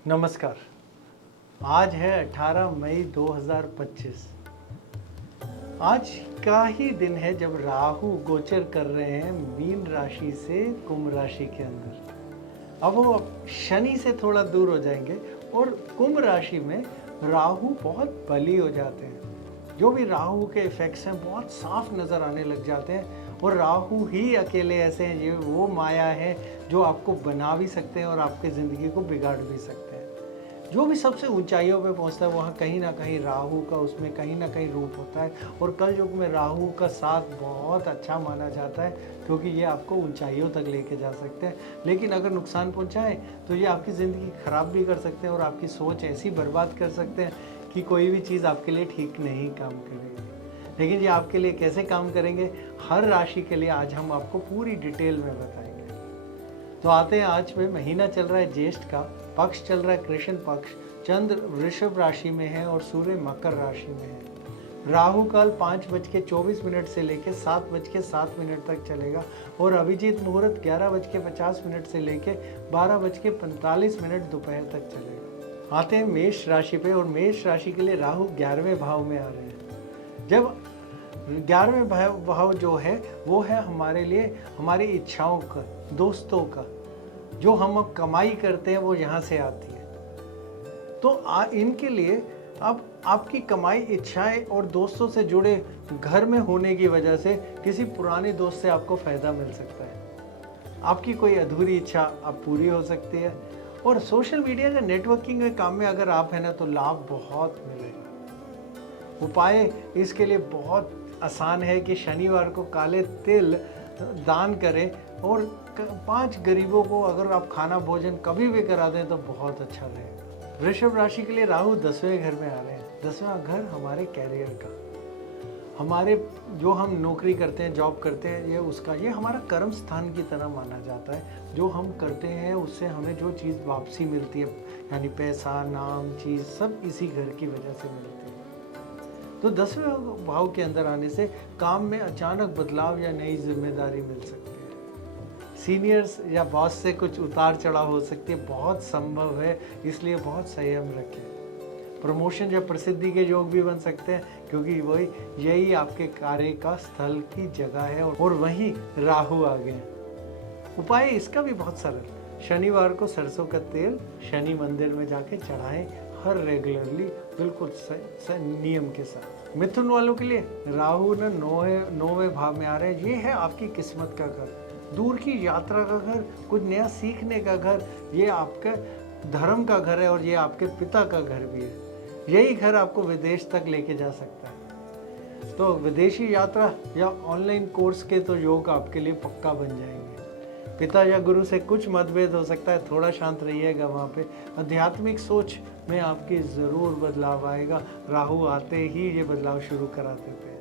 नमस्कार। आज है 18 मई 2025। आज का ही दिन है जब राहु गोचर कर रहे हैं मीन राशि से कुंभ राशि के अंदर। अब वो शनि से थोड़ा दूर हो जाएंगे और कुंभ राशि में राहु बहुत बली हो जाते हैं। जो भी राहु के इफेक्ट्स हैं बहुत साफ नज़र आने लग जाते हैं और राहु ही अकेले ऐसे हैं, ये वो माया है जो आपको बना भी सकते हैं और आपकी ज़िंदगी को बिगाड़ भी सकते हैं। जो भी सबसे ऊंचाइयों पे पहुंचता है वहाँ कहीं ना कहीं राहु का उसमें कहीं ना कहीं रूप होता है और कल युग में राहु का साथ बहुत अच्छा माना जाता है क्योंकि ये आपको ऊंचाइयों तक लेके जा सकते हैं। लेकिन अगर नुकसान पहुंचाए तो ये आपकी ज़िंदगी ख़राब भी कर सकते हैं और आपकी सोच ऐसी बर्बाद कर सकते हैं कि कोई भी चीज़ आपके लिए ठीक नहीं काम करेगी। लेकिन ये आपके लिए कैसे काम करेंगे, हर राशि के लिए आज हम आपको पूरी डिटेल में बताएंगे। तो आते हैं, आज में महीना चल रहा है ज्येष्ठ का, पक्ष चल रहा है कृष्ण पक्ष, चंद्र वृषभ राशि में है और सूर्य मकर राशि में है। राहु काल 5:24 से लेकर 7:07 तक चलेगा और अभिजीत मुहूर्त 11:50 से लेकर 12:45 दोपहर तक चलेगा। आते हैं मेष राशि पे और मेष राशि के लिए राहु 11वें भाव में आ रहे हैं। जब 11वें भाव जो है वो है हमारे लिए हमारी इच्छाओं का, दोस्तों का, जो हम अब कमाई करते हैं वो यहाँ से आती है। तो इनके लिए अब आपकी कमाई, इच्छाएं और दोस्तों से जुड़े घर में होने की वजह से किसी पुराने दोस्त से आपको फ़ायदा मिल सकता है। आपकी कोई अधूरी इच्छा अब पूरी हो सकती है और सोशल मीडिया या नेटवर्किंग के काम में अगर आप हैं ना तो लाभ बहुत मिलेगा। उपाय इसके लिए बहुत आसान है कि शनिवार को काले तिल दान करें और 5 गरीबों को अगर आप खाना भोजन कभी भी करा दें तो बहुत अच्छा रहेगा। वृषभ राशि के लिए राहु 10वें घर में आ रहे हैं। 10वां घर हमारे कैरियर का, हमारे जो हम नौकरी करते हैं, जॉब करते हैं, ये हमारा कर्म स्थान की तरह माना जाता है। जो हम करते हैं उससे हमें जो चीज़ वापसी मिलती है, यानी पैसा, नाम, चीज़, सब इसी घर की वजह से मिलती है। तो 10वें भाव के अंदर आने से काम में अचानक बदलाव या नई जिम्मेदारी मिल सकती है। सीनियर्स या बॉस से कुछ उतार चढ़ाव हो सकती है, बहुत संभव है, इसलिए बहुत संयम रखें। प्रमोशन या प्रसिद्धि के योग भी बन सकते हैं क्योंकि यही आपके कार्य का स्थल की जगह है और वहीं राहु आ गए। उपाय इसका भी बहुत सरल, शनिवार को सरसों का तेल शनि मंदिर में जाके चढ़ाएं, हर रेगुलरली, बिल्कुल नियम के साथ। मिथुन वालों के लिए राहु ना 9वें भाव में आ रहे हैं। ये है आपकी किस्मत का घर, दूर की यात्रा का घर, कुछ नया सीखने का घर, ये आपका धर्म का घर है और ये आपके पिता का घर भी है। यही घर आपको विदेश तक लेके जा सकता है। तो विदेशी यात्रा या ऑनलाइन कोर्स के तो योग आपके लिए पक्का बन जाएंगे। पिता या गुरु से कुछ मतभेद हो सकता है, थोड़ा शांत रहिएगा वहाँ पे। आध्यात्मिक सोच में आपकी ज़रूर बदलाव आएगा, राहु आते ही ये बदलाव शुरू करा देते हैं।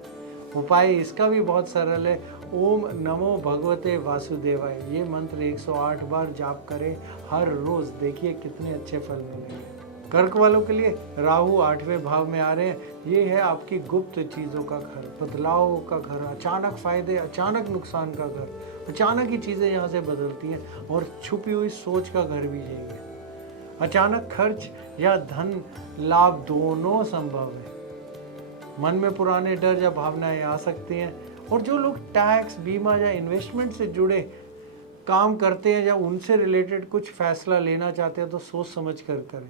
उपाय इसका भी बहुत सरल है, ओम नमो भगवते वासुदेवाय, ये मंत्र 108 बार जाप करें हर रोज़, देखिए कितने अच्छे फल मिलेंगे। कर्क वालों के लिए राहु 8वें भाव में आ रहे हैं। ये है आपकी गुप्त चीज़ों का घर, बदलाव का घर, अचानक फायदे, अचानक नुकसान का घर, अचानक ही चीज़ें यहाँ से बदलती हैं और छुपी हुई सोच का घर भी यही है। अचानक खर्च या धन लाभ दोनों संभव है। मन में पुराने डर या भावनाएं आ सकती हैं और जो लोग टैक्स, बीमा या इन्वेस्टमेंट से जुड़े काम करते हैं या उनसे रिलेटेड कुछ फैसला लेना चाहते हैं तो सोच समझ कर करें।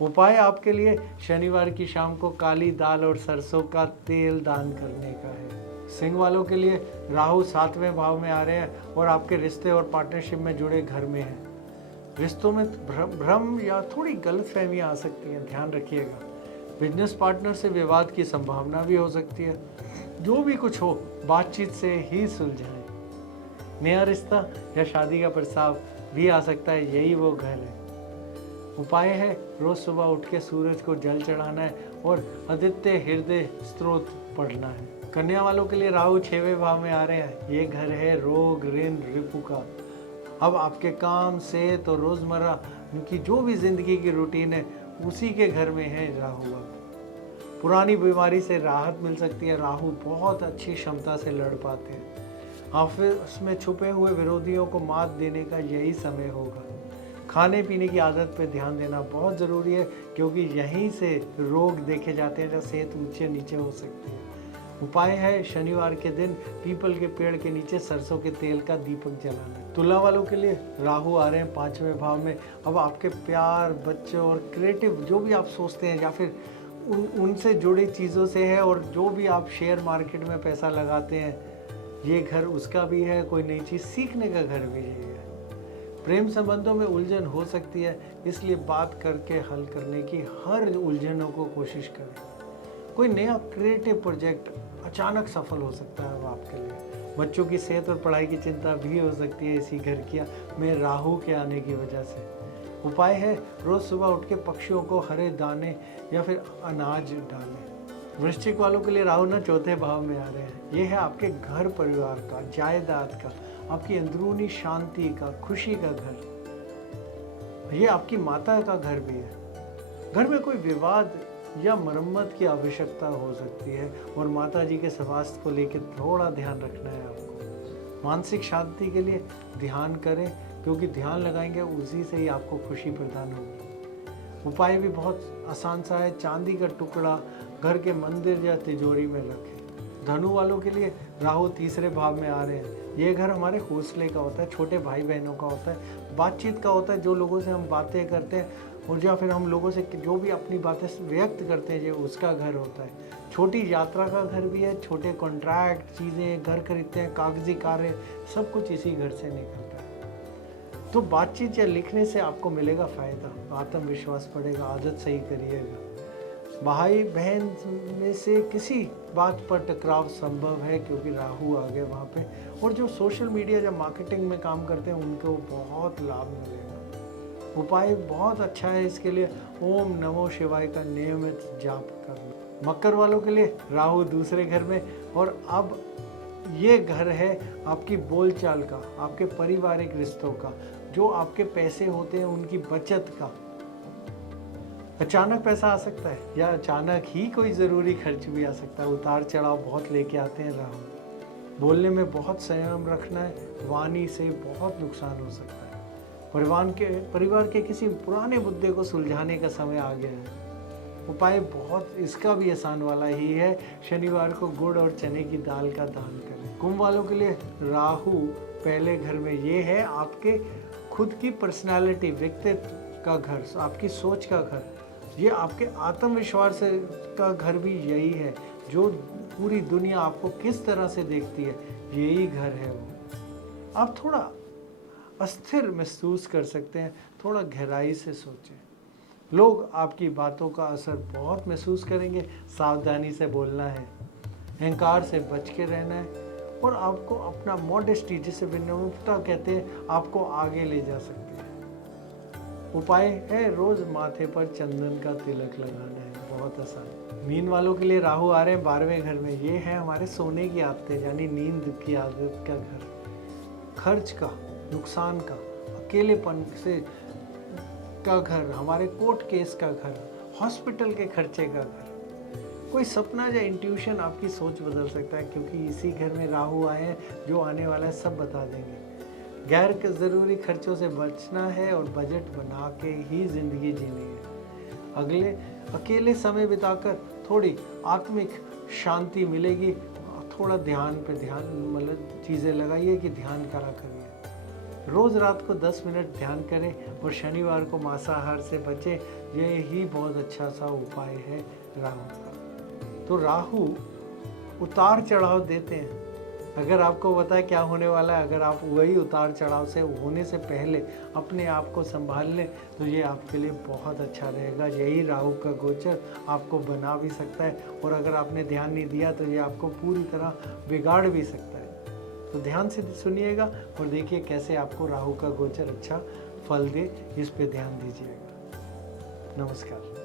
उपाय आपके लिए शनिवार की शाम को काली दाल और सरसों का तेल दान करने का है। सिंह वालों के लिए राहु 7वें भाव में आ रहे हैं और आपके रिश्ते और पार्टनरशिप में जुड़े घर में हैं। रिश्तों में भ्रम या थोड़ी गलतफहमी आ सकती है, ध्यान रखिएगा। बिजनेस पार्टनर से विवाद की संभावना भी हो सकती है। जो भी कुछ हो बातचीत से ही सुलझाएं। नया रिश्ता या शादी का प्रस्ताव भी आ सकता है, यही वो घर है। उपाय है रोज सुबह उठ के सूरज को जल चढ़ाना है और आदित्य हृदय स्त्रोत पढ़ना है। कन्या वालों के लिए राहु 6वें भाव में आ रहे हैं। ये घर है रोग, ऋण, रिपु का। अब आपके काम से तो रोजमर्रा की जो भी जिंदगी की रूटीन है उसी के घर में है राहु। पुरानी बीमारी से राहत मिल सकती है, राहु बहुत अच्छी क्षमता से लड़ पाते हैं। ऑफिस में छुपे हुए विरोधियों को मात देने का यही समय होगा। खाने पीने की आदत पे ध्यान देना बहुत ज़रूरी है, क्योंकि यहीं से रोग देखे जाते हैं, जब सेहत ऊंचे नीचे हो सकती है। उपाय है शनिवार के दिन पीपल के पेड़ के नीचे सरसों के तेल का दीपक जलाना। तुला वालों के लिए राहु आ रहे हैं 5वें भाव में। अब आपके प्यार, बच्चों और क्रिएटिव जो भी आप सोचते हैं या फिर उनसे जुड़ी चीज़ों से है, और जो भी आप शेयर मार्केट में पैसा लगाते हैं, ये घर उसका भी है। कोई नई चीज़ सीखने का घर भी है। प्रेम संबंधों में उलझन हो सकती है, इसलिए बात करके हल करने की हर उलझनों को कोशिश करें। कोई नया क्रिएटिव प्रोजेक्ट अचानक सफल हो सकता है वो आपके लिए। बच्चों की सेहत और पढ़ाई की चिंता भी हो सकती है इसी घर की में राहु के आने की वजह से। उपाय है रोज सुबह उठ के पक्षियों को हरे दाने या फिर अनाज डालें। वृश्चिक वालों के लिए राहु ना 4थे भाव में आ रहे हैं। ये है आपके घर परिवार का, जायदाद का, आपकी अंदरूनी शांति का, खुशी का घर। ये आपकी माता का घर भी है। घर में कोई विवाद या मरम्मत की आवश्यकता हो सकती है, और माता जी के स्वास्थ्य को लेकर थोड़ा ध्यान रखना है आपको। मानसिक शांति के लिए ध्यान करें, क्योंकि ध्यान लगाएंगे उसी से ही आपको खुशी प्रदान होगी। उपाय भी बहुत आसान सा है, चांदी का टुकड़ा घर के मंदिर या तिजोरी में रखें। धनु वालों के लिए राहु 3रे भाव में आ रहे हैं। ये घर हमारे हौसले का होता है, छोटे भाई बहनों का होता है, बातचीत का होता है, जो लोगों से हम बातें करते हैं और या फिर हम लोगों से जो भी अपनी बातें व्यक्त करते हैं, ये उसका घर होता है। छोटी यात्रा का घर भी है, छोटे कॉन्ट्रैक्ट, चीज़ें, घर खरीदते हैं, कागजी कार्य, सब कुछ इसी घर से निकलता है। तो बातचीत या लिखने से आपको मिलेगा फ़ायदा, आत्मविश्वास बढ़ेगा, आदत सही करिएगा। भाई बहन में से किसी बात पर टकराव संभव है, क्योंकि राहु आ गए वहाँ पे। और जो सोशल मीडिया या मार्केटिंग में काम करते हैं उनको बहुत लाभ मिलेगा। उपाय बहुत अच्छा है इसके लिए, ओम नमो शिवाय का नियमित जाप करना। मकर वालों के लिए राहु 2रे घर में, और अब ये घर है आपकी बोलचाल का, आपके पारिवारिक रिश्तों का, जो आपके पैसे होते हैं उनकी बचत का। अचानक पैसा आ सकता है, या अचानक ही कोई ज़रूरी खर्च भी आ सकता है। उतार चढ़ाव बहुत लेके आते हैं राहु। बोलने में बहुत संयम रखना है, वाणी से बहुत नुकसान हो सकता है। परिवार के किसी पुराने मुद्दे को सुलझाने का समय आ गया है। उपाय बहुत इसका भी आसान वाला ही है, शनिवार को गुड़ और चने की दाल का दान करें। कुंभ वालों के लिए राहु पहले घर में, ये है आपके खुद की पर्सनालिटी, व्यक्तित्व का घर, आपकी सोच का घर। ये आपके आत्मविश्वास का घर भी यही है, जो पूरी दुनिया आपको किस तरह से देखती है, यही घर है वो। आप थोड़ा अस्थिर महसूस कर सकते हैं, थोड़ा गहराई से सोचें। लोग आपकी बातों का असर बहुत महसूस करेंगे। सावधानी से बोलना है, अहंकार से बच के रहना है, और आपको अपना मॉडेस्टी, जिसे विनम्रता कहते हैं, आपको आगे ले जा सकते हैं। उपाय है रोज माथे पर चंदन का तिलक लगाना है, बहुत आसान। मीन वालों के लिए राहु आ रहे हैं 12वें घर में। ये है हमारे सोने की आदतें, यानी नींद की आदत का घर, खर्च का, नुकसान का, अकेलेपन से का घर, हमारे कोर्ट केस का घर, हॉस्पिटल के खर्चे का घर। कोई सपना या इंट्यूशन आपकी सोच बदल सकता है, क्योंकि इसी घर में राहु आए हैं, जो आने वाला है सब बता देंगे। गैर ज़रूरी खर्चों से बचना है, और बजट बना के ही ज़िंदगी जीनी है। अकेले समय बिताकर थोड़ी आत्मिक शांति मिलेगी। थोड़ा ध्यान मतलब चीज़ें लगाइए कि ध्यान करा करिए। रोज़ रात को 10 मिनट ध्यान करें, और शनिवार को मांसाहार से बचें। ये ही बहुत अच्छा सा उपाय है राहु का। तो राहु उतार चढ़ाव देते हैं। अगर आपको पता है क्या होने वाला है, अगर आप वही उतार चढ़ाव से होने से पहले अपने आप को संभाल लें, तो ये आपके लिए बहुत अच्छा रहेगा। यही राहु का गोचर आपको बना भी सकता है, और अगर आपने ध्यान नहीं दिया तो ये आपको पूरी तरह बिगाड़ भी सकता है। तो ध्यान से सुनिएगा और देखिए कैसे आपको राहु का गोचर अच्छा फल दे, इस पे ध्यान दीजिएगा। नमस्कार।